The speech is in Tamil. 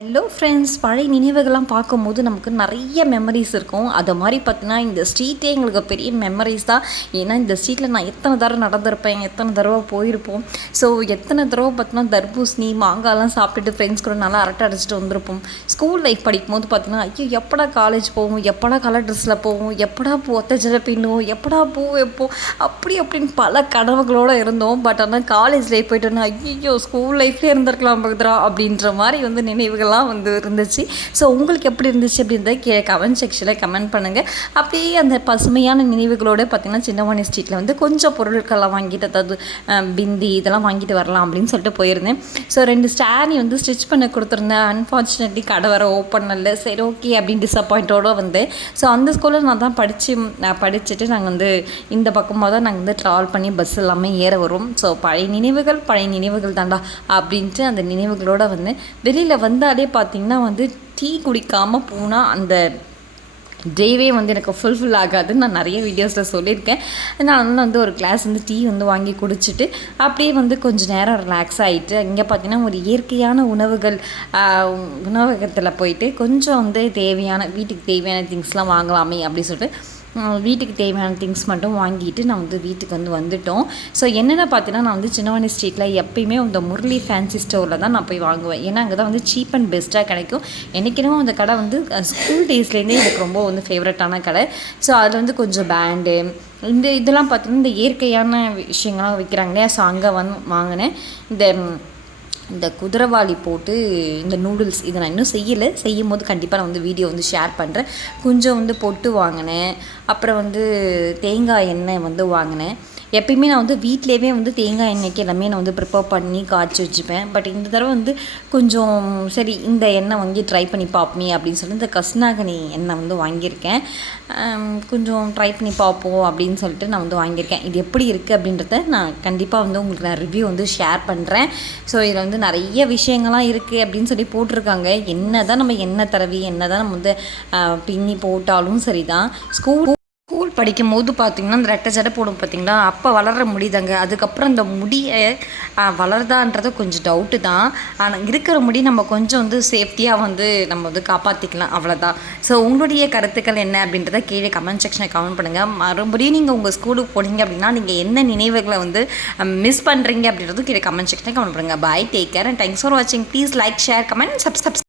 ஹலோ ஃப்ரெண்ட்ஸ் பழைய நினைவுகள்லாம் பார்க்கும்போது நமக்கு நிறைய மெமரிஸ் இருக்கும். அதை மாதிரி பார்த்தீங்கன்னா இந்த ஸ்ட்ரீட்டே எங்களுக்கு பெரிய மெமரிஸ் தான். ஏன்னா இந்த ஸ்ட்ரீட்டில் நான் எத்தனை தடவை நடந்திருப்பேன் எத்தனை தடவை போயிருப்போம். ஸோ எத்தனை தடவை பார்த்தீங்கன்னா தர்பூசணி மாங்காய்லாம் சாப்பிட்டுட்டு ஃப்ரெண்ட்ஸ் கூட நல்லா அரட்டை அடிச்சுட்டு வந்திருப்போம். ஸ்கூல் லைஃப் படிக்கும் போது பார்த்தீங்கன்னா ஐயோ எப்படா காலேஜ் போவோம் எப்படா கலர் ட்ரெஸ்ஸில் போவோம் எப்படா பூ ஒத்த ஜட பின்னுவோம் எப்படா பூ வைப்போம் அப்படி அப்படின்னு பல கனவுகளோடு இருந்தோம். பட் ஆனால் காலேஜ் லைஃப் போயிட்டோன்னா ஐயோ ஸ்கூல் லைஃப்லேயே இருந்திருக்கலாம் பகுதுரா அப்படின்ற மாதிரி வந்து நினைவுகள் நினைவுகள்லாம் வந்து இருந்துச்சு. ஸோ உங்களுக்கு எப்படி இருந்துச்சு அப்படின்றத கே கமெண்ட் செக்ஷனில் கமெண்ட் பண்ணுங்கள் அப்படியே அந்த பசுமையான நினைவுகளோடு பார்த்திங்கன்னா சின்னவாணி ஸ்ட்ரீட்டில் வந்து கொஞ்சம் பொருட்கள்லாம் வாங்கிட்டு அதாவது பிந்தி இதெல்லாம் வாங்கிட்டு வரலாம் அப்படின்னு சொல்லிட்டு போயிருந்தேன். ஸோ ரெண்டு ஸ்டாரி வந்து ஸ்டிச் பண்ண கொடுத்துருந்தேன். அன்ஃபார்ச்சுனேட்லி கடை வர ஓப்பன் இல்லை சரி ஓகே அப்படின்னு டிசப்பாயிண்டோடு வந்தேன். ஸோ அந்த ஸ்கூலில் நான் தான் படித்து நான் படிச்சுட்டு நாங்கள் வந்து இந்த பக்கமாக தான் நாங்கள் வந்து ட்ராவல் பண்ணி பஸ் எல்லாமே ஏற வரும். ஸோ பழைய நினைவுகள் பழைய நினைவுகள் தாண்டா அப்படின்ட்டு அந்த நினைவுகளோட வந்து வெளியில் வந்தால் பார்த்தீங்கன்னா வந்து டீ குடிக்காமல் போனால் அந்த டேவே வந்து எனக்கு ஃபுல்ஃபில் ஆகாதுன்னு நான் நிறைய வீடியோஸில் சொல்லியிருக்கேன். நான் வந்து ஒரு கிளாஸ் வந்து டீ வந்து வாங்கி குடிச்சிட்டு அப்படியே வந்து கொஞ்சம் நேரம் ரிலாக்ஸ் ஆகிட்டு இங்கே பார்த்தீங்கன்னா ஒரு இயற்கையான உணவுகள் உணவகத்தில் போயிட்டு கொஞ்சம் வந்து தேவையான வீட்டுக்கு தேவையான திங்ஸ்லாம் வாங்கலாமே அப்படின்னு சொல்லிட்டு வீட்டுக்கு தேவையான திங்ஸ் மட்டும் வாங்கிட்டு நான் வந்து வீட்டுக்கு வந்து வந்துட்டோம். ஸோ என்னென்ன பார்த்தீங்கன்னா நான் வந்து சின்னவாணி ஸ்ட்ரீட்டில் எப்பயுமே இந்த முரளி ஃபேன்சி ஸ்டோரில் தான் நான் போய் வாங்குவேன். ஏன்னா அங்கே தான் வந்து சீப் அண்ட் பெஸ்ட்டாக கிடைக்கும். எனக்கெனவோ அந்த கடை வந்து ஸ்கூல் டேஸ்லேருந்தே எனக்கு ரொம்ப வந்து ஃபேவரட்டான கடை. ஸோ அதில் வந்து கொஞ்சம் பேண்டு இந்த இதெல்லாம் பார்த்தீங்கன்னா இந்த இயற்கையான விஷயங்கள்லாம் விற்கிறாங்க இல்லையா? ஸோ அங்கே வந்து வாங்கினேன். இந்த இந்த குதிரவாளி போட்டு இந்த நூடுல்ஸ் இதை நான் இன்னும் செய்யலை. செய்யும் போது கண்டிப்பாக நான் வந்து வீடியோ வந்து ஷேர் பண்ணுறேன் கொஞ்சம் வந்து பொட்டு வாங்கினேன். அப்புறம் வந்து தேங்காய் எண்ணெய் வந்து வாங்கினேன். எப்பயுமே நான் வந்து வீட்டிலேயே வந்து தேங்காய் எண்ணெய்க்கு எல்லாமே நான் வந்து ப்ரிப்பேர் பண்ணி காய்ச்சி வச்சுப்பேன். பட் இந்த தடவை வந்து கொஞ்சம் சரி இந்த எண்ணெய் வாங்கி ட்ரை பண்ணி பார்ப்போமே அப்படின்னு சொல்லி இந்த கஸ்னாகனி எண்ணெய் வந்து வாங்கியிருக்கேன். கொஞ்சம் ட்ரை பண்ணி பார்ப்போம் அப்படின்னு சொல்லிட்டு நான் வந்து வாங்கியிருக்கேன். இது எப்படி இருக்குது அப்படின்றத நான் கண்டிப்பாக வந்து உங்களுக்கு நான் ரிவ்யூ வந்து ஷேர் பண்ணுறேன் ஸோ இதில் வந்து நிறைய விஷயங்கள்லாம் இருக்குது அப்படின்னு சொல்லி போட்டிருக்காங்க. என்ன தான் நம்ம எண்ணெய் தடவி என்ன தான் நம்ம வந்து பின்னி போட்டாலும் சரி தான் ஸ்கூல் படிக்கும் போது பார்த்தீங்கன்னா அந்த ரெட்டை ஜடை போடும் பார்த்தீங்களா அப்போ வளர முடிதாங்க. அதுக்கப்புறம் அந்த முடியை வளருதான்றது கொஞ்சம் டவுட்டு தான். ஆனால் இருக்கிற முடி நம்ம கொஞ்சம் வந்து சேஃப்டியாக வந்து நம்ம வந்து காப்பாற்றிக்கலாம் அவ்வளோதான் ஸோ உங்களுடைய கருத்துக்கள் என்ன அப்படின்றத கீழே கமெண்ட் செக்ஷனை கமெண்ட் பண்ணுங்கள் மறுபடியும் நீங்கள் உங்கள் ஸ்கூலுக்கு போனீங்க அப்படின்னா நீங்கள் என்ன நினைவுகளை வந்து மிஸ் பண்ணுறீங்க அப்படின்றது கீழே கமெண்ட் செக்ஷனை கமெண்ட் பண்ணுங்கள் bye take care and thanks for வாட்சிங் please like share comment subscribe